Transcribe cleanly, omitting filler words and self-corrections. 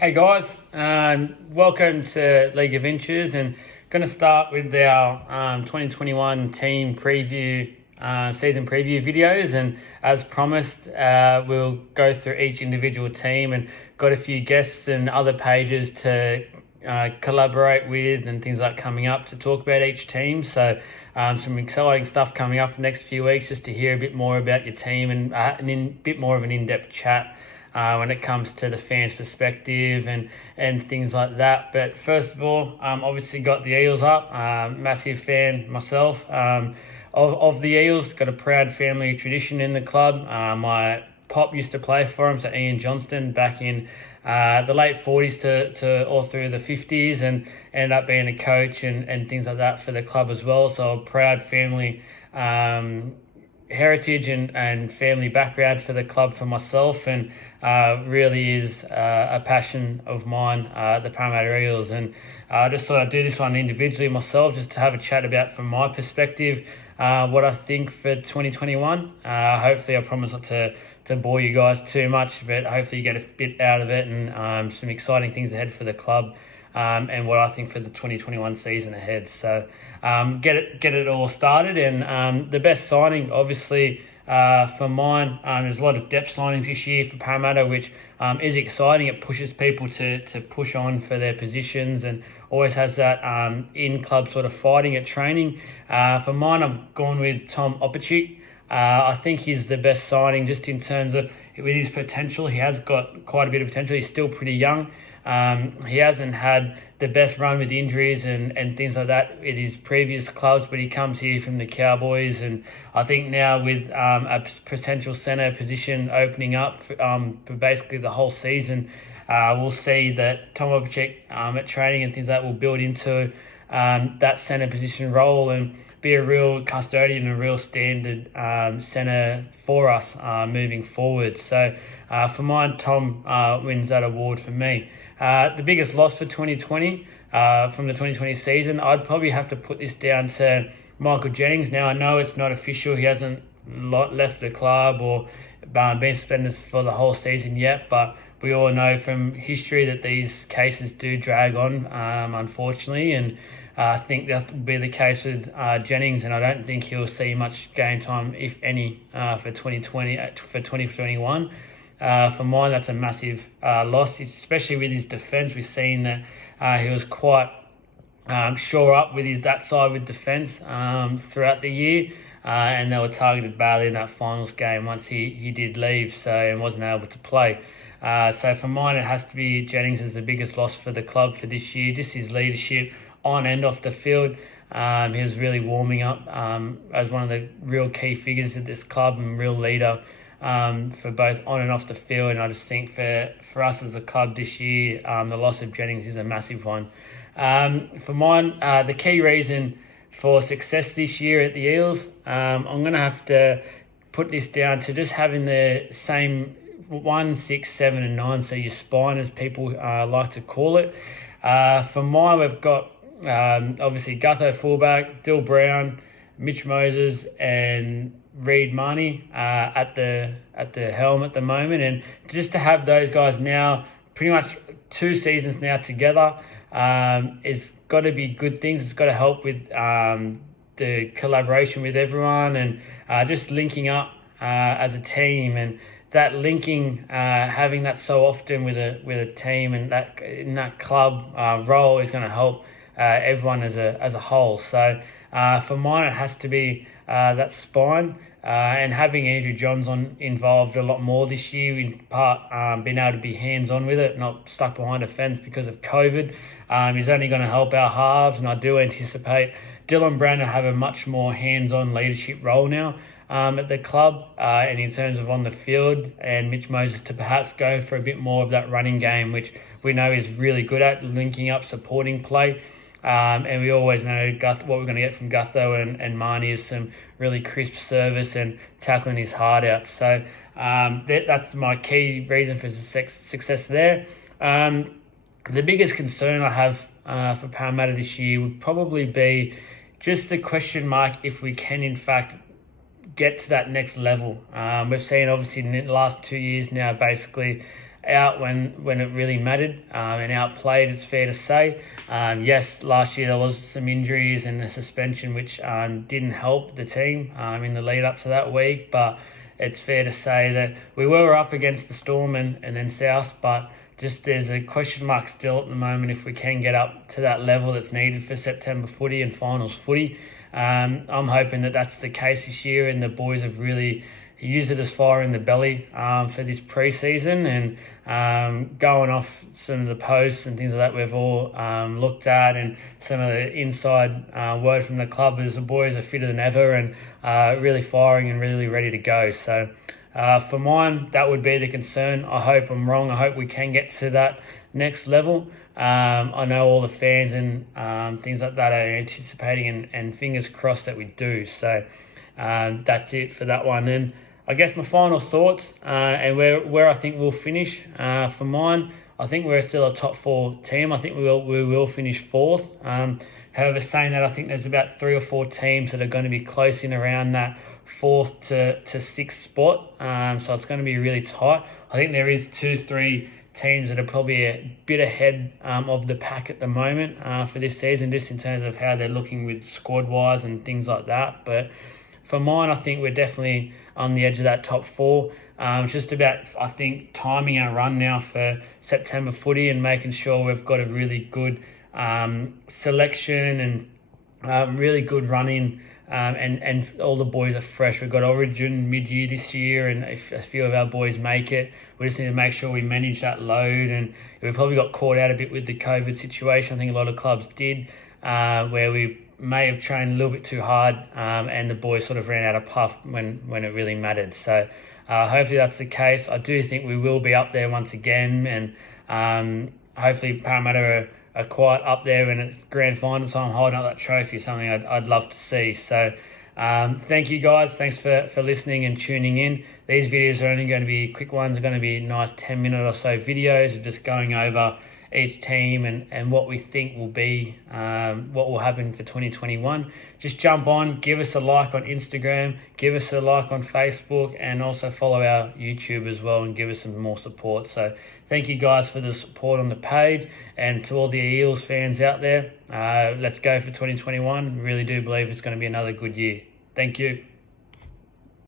Hey guys, welcome to League of Inches, and going to start with our 2021 team preview, season preview videos. And as promised, we'll go through each individual team and got a few guests and other pages to collaborate with and things like coming up to talk about each team. So some exciting stuff coming up the next few weeks just to hear a bit more about your team and a bit more of an in-depth chat when it comes to the fans' perspective and things like that. But first of all, obviously got the Eels up. Massive fan myself of the Eels. Got a proud family tradition in the club. My pop used to play for him, so Ian Johnston, back in the late 40s to all through the 50s, and ended up being a coach and things like that for the club as well. So a proud family heritage and family background for the club for myself, and really is a passion of mine, the Parramatta Eels. And I just thought I'd do this one individually myself, just to have a chat about, from my perspective, what I think for 2021. Hopefully I promise not to bore you guys too much, but hopefully you get a bit out of it, and some exciting things ahead for the club. And what I think for the 2021 season ahead. So get it all started. And the best signing, obviously, for mine, there's a lot of depth signings this year for Parramatta, which is exciting. It pushes people to push on for their positions, and always has that in-club sort of fighting at training. For mine, I've gone with Tom Opachik. I think he's the best signing, just in terms of with his potential. He has got quite a bit of potential. He's still pretty young. He hasn't had the best run with injuries and things like that at his previous clubs, but he comes here from the Cowboys, and I think now with a potential centre position opening up for basically the whole season, we'll see that Tom Opachik at training and things like that will build into that centre position role and be a real custodian and a real standard centre for us moving forward. So for mine, Tom wins that award for me. The biggest loss for 2020, from the 2020 season, I'd probably have to put this down to Michael Jennings. Now, I know it's not official. He hasn't left the club or been suspended for the whole season yet, but we all know from history that these cases do drag on, unfortunately, and I think that will be the case with Jennings, and I don't think he'll see much game time, if any, for 2021. For mine, that's a massive loss, especially with his defence. We've seen that he was quite shore up with that side with defence throughout the year, and they were targeted badly in that finals game once he did leave, and wasn't able to play. So for mine, it has to be Jennings as the biggest loss for the club for this year. Just his leadership on and off the field. He was really warming up as one of the real key figures of this club and real leader for both on and off the field. And I just think for us as a club this year, the loss of Jennings is a massive one. For mine, the key reason for success this year at the Eels, I'm going to have to put this down to just having the same 1, 6, 7 and 9, so your spine, as people like to call it. For mine, we've got obviously Gutho fullback, Dill Brown, Mitch Moses and Reid Marnie at the helm at the moment, and just to have those guys now pretty much 2 seasons now together is got to be good things. It's got to help with the collaboration with everyone, and just linking up as a team, and that linking, having that so often with a team and that in that club role is going to help everyone as a whole. So for mine, it has to be that spine, and having Andrew Johns involved a lot more this year, in part being able to be hands-on with it, not stuck behind a fence because of COVID. He's only going to help our halves, and I do anticipate Dylan Brown to have a much more hands-on leadership role now at the club, and in terms of on the field, and Mitch Moses to perhaps go for a bit more of that running game, which we know is really good at linking up supporting play. And we always know what we're going to get from Gutho and Marnie is some really crisp service and tackling his heart out. So that's my key reason for success there. The biggest concern I have for Parramatta this year would probably be just the question mark if we can in fact get to that next level. We've seen obviously in the last 2 years now basically out when it really mattered, and outplayed, it's fair to say. Yes, last year there was some injuries and a suspension which didn't help the team in the lead up to that week, but it's fair to say that we were up against the Storm and then South, but just there's a question mark still at the moment if we can get up to that level that's needed for September footy and finals footy. I'm hoping that that's the case this year, and the boys have really used it as fire in the belly for this pre-season, and going off some of the posts and things like that we've all looked at, and some of the inside word from the club is the boys are fitter than ever and really firing and really ready to go. So for mine, that would be the concern. I hope I'm wrong. I hope we can get to that next level. I know all the fans and things like that are anticipating, and fingers crossed that we do. So that's it for that one. And I guess my final thoughts and where I think we'll finish for mine, I think we're still a top 4 team. I think we will finish 4th. However, saying that, I think there's about 3 or 4 teams that are going to be close in around that 4th to 6th spot. So it's going to be really tight. I think there is 2-3 teams that are probably a bit ahead of the pack at the moment for this season, just in terms of how they're looking with squad-wise and things like that. But for mine, I think we're definitely on the edge of that top 4. It's just about, I think, timing our run now for September footy and making sure we've got a really good selection and really good running, and all the boys are fresh. We've got Origin mid-year this year, and if a few of our boys make it, we just need to make sure we manage that load. And we probably got caught out a bit with the COVID situation. I think a lot of clubs did, where we may have trained a little bit too hard, and the boys sort of ran out of puff when it really mattered. So hopefully that's the case. I do think we will be up there once again, and hopefully Parramatta are quite up there, and it's grand final time holding up that trophy, something I'd love to see. So thank you guys. Thanks for listening and tuning in. These videos are only going to be quick ones. They're going to be nice 10-minute or so videos of just going over each team and what we think will be, what will happen for 2021. Just jump on, give us a like on Instagram, give us a like on Facebook, and also follow our YouTube as well and give us some more support. So thank you guys for the support on the page, and to all the Eels fans out there, let's go for 2021. Really do believe it's going to be another good year. Thank you.